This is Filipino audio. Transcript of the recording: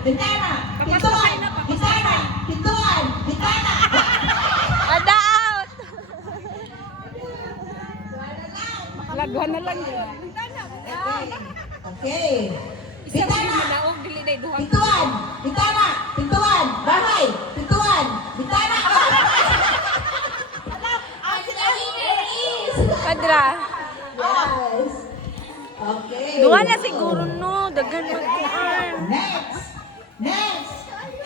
Bintana. Pintuan. Bintana. Pintuan. Bintana. Ada out! Lagwan na lang yun. Okay. Bintana. Naog dili day duha. Pintuan. Bintana. Pintuan. Bahay. Pintuan. Bintana. Kadra. Yes. Okay. Duha na siguro no. Dagan magkuhan. Next. Next.